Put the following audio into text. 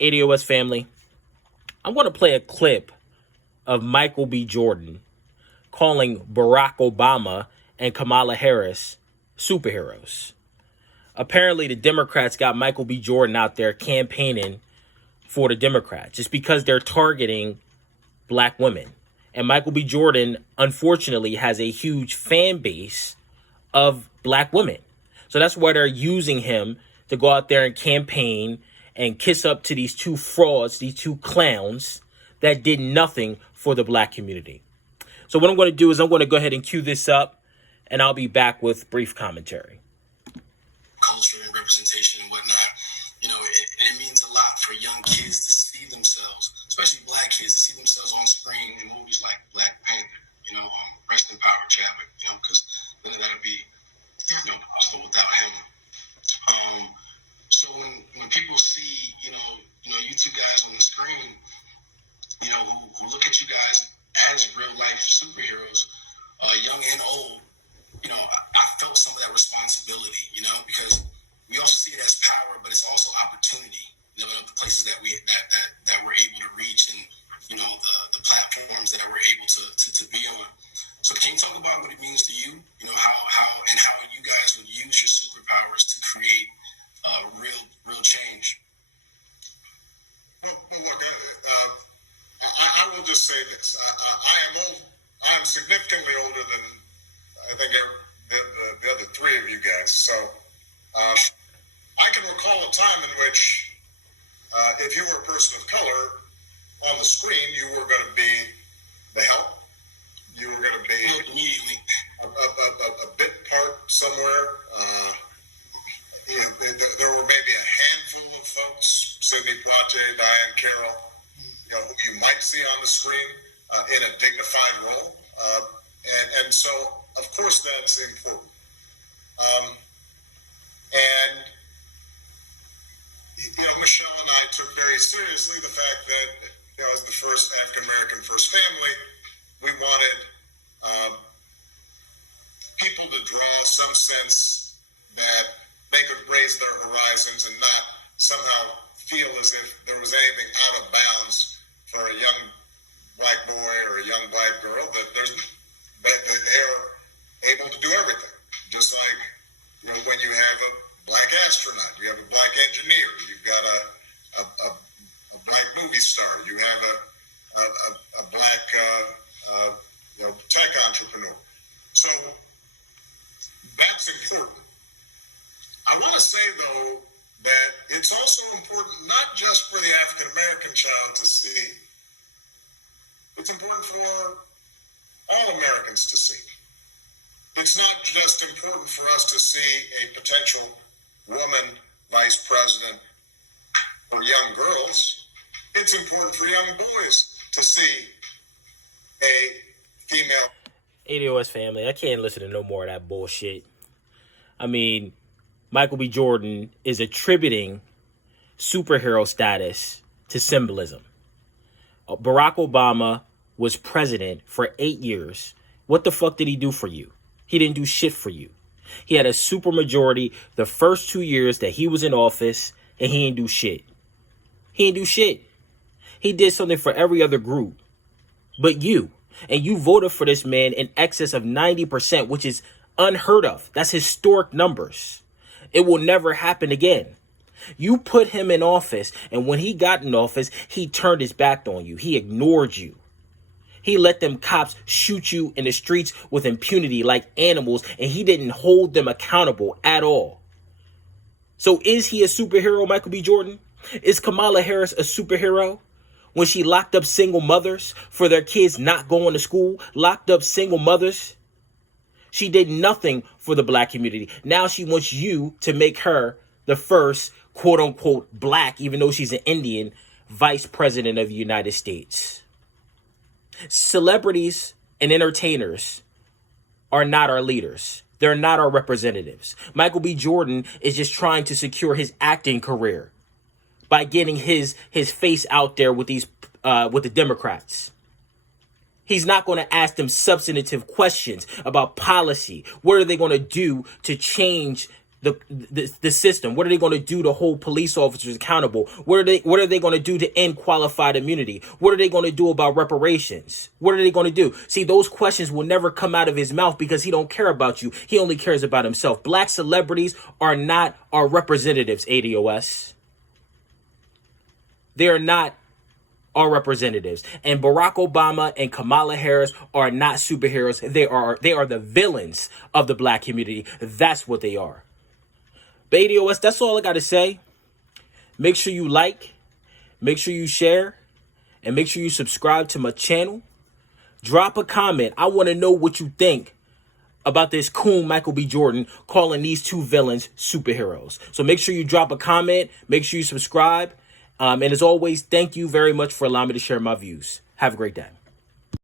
ADOS family, I'm going to play a clip of Michael B. Jordan calling Barack Obama and Kamala Harris superheroes. Apparently, the Democrats got Michael B. Jordan out there campaigning for the Democrats just because they're targeting black women. And Michael B. Jordan, unfortunately, has a huge fan base of black women. So that's why they're using him to go out there and campaign and kiss up to these two frauds, these two clowns that did nothing for the black community. So what I'm going to do is I'm going to go ahead and cue this up, and I'll be back with brief commentary. Culture and representation and whatnot, it means a lot for young kids to see themselves, especially black kids, to see themselves on screen in movies like Black Panther, rest in power Chadwick, because then that'd be no possible without him. So when people see, you two guys on the screen, who look at you guys as real life superheroes, young and old, I felt some of that responsibility, because we also see it as power, but it's also opportunity, the places that we're able to reach and, the platforms that we're able to be on. So can you talk about what it means to you, how you guys would use your superpowers to create real change? Well, look, I will just say this. I am old. I am significantly older than I think the other three of you guys. So I can recall a time in which if you were a person of color on the screen, you were going to be the help. You were going to be immediately a bit part somewhere. There were maybe a handful of folks, Sidney Poitier, Diane Carroll, who you might see on the screen in a dignified role. And so, of course, that's important. Michelle and I took very seriously the fact that, as the first African-American first family, we wanted people to draw some sense that they could raise their horizons and not somehow feel as if there was anything out of bounds for a young black boy or a young black girl, that they're able to do everything. Just like, when you have a black astronaut, you have a black engineer, you've got a black movie star, you have a black tech entrepreneur. So that's important. I want to say, though, that it's also important not just for the African-American child to see, it's important for all Americans to see. It's not just important for us to see a potential woman vice president for young girls. It's important for young boys to see a female. ADOS family, I can't listen to no more of that bullshit. I mean, Michael B. Jordan is attributing superhero status to symbolism. Barack Obama was president for 8 years. What the fuck did he do for you? He didn't do shit for you. He had a supermajority the first 2 years that he was in office, and he didn't do shit. He didn't do shit. He did something for every other group but you. And you voted for this man in excess of 90%, which is unheard of. That's historic numbers. It will never happen again. You put him in office, and when he got in office, he turned his back on you. He ignored you. He let them cops shoot you in the streets with impunity like animals, and he didn't hold them accountable at all. So is he a superhero, Michael B. Jordan? Is Kamala Harris a superhero? When she locked up single mothers for their kids not going to school, locked up single mothers. She did nothing for the black community. Now she wants you to make her the first, quote unquote, black, even though she's an Indian, vice president of the United States. Celebrities and entertainers are not our leaders. They're not our representatives. Michael B. Jordan is just trying to secure his acting career by getting his face out there with with the Democrats. He's not going to ask them substantive questions about policy. What are they going to do to change the system? What are they going to do to hold police officers accountable? What are they going to do to end qualified immunity? What are they going to do about reparations? What are they going to do? See, those questions will never come out of his mouth because he don't care about you. He only cares about himself. Black celebrities are not our representatives, ADOS. They are not our representatives. And Barack Obama and Kamala Harris are not superheroes. They are the villains of the black community. That's what they are. But ADOS, that's all I got to say. Make sure you like, make sure you share, and make sure you subscribe to my channel. Drop a comment. I want to know what you think about this coon Michael B. Jordan calling these two villains superheroes. So make sure you drop a comment. Make sure you subscribe. And as always, thank you very much for allowing me to share my views. Have a great day.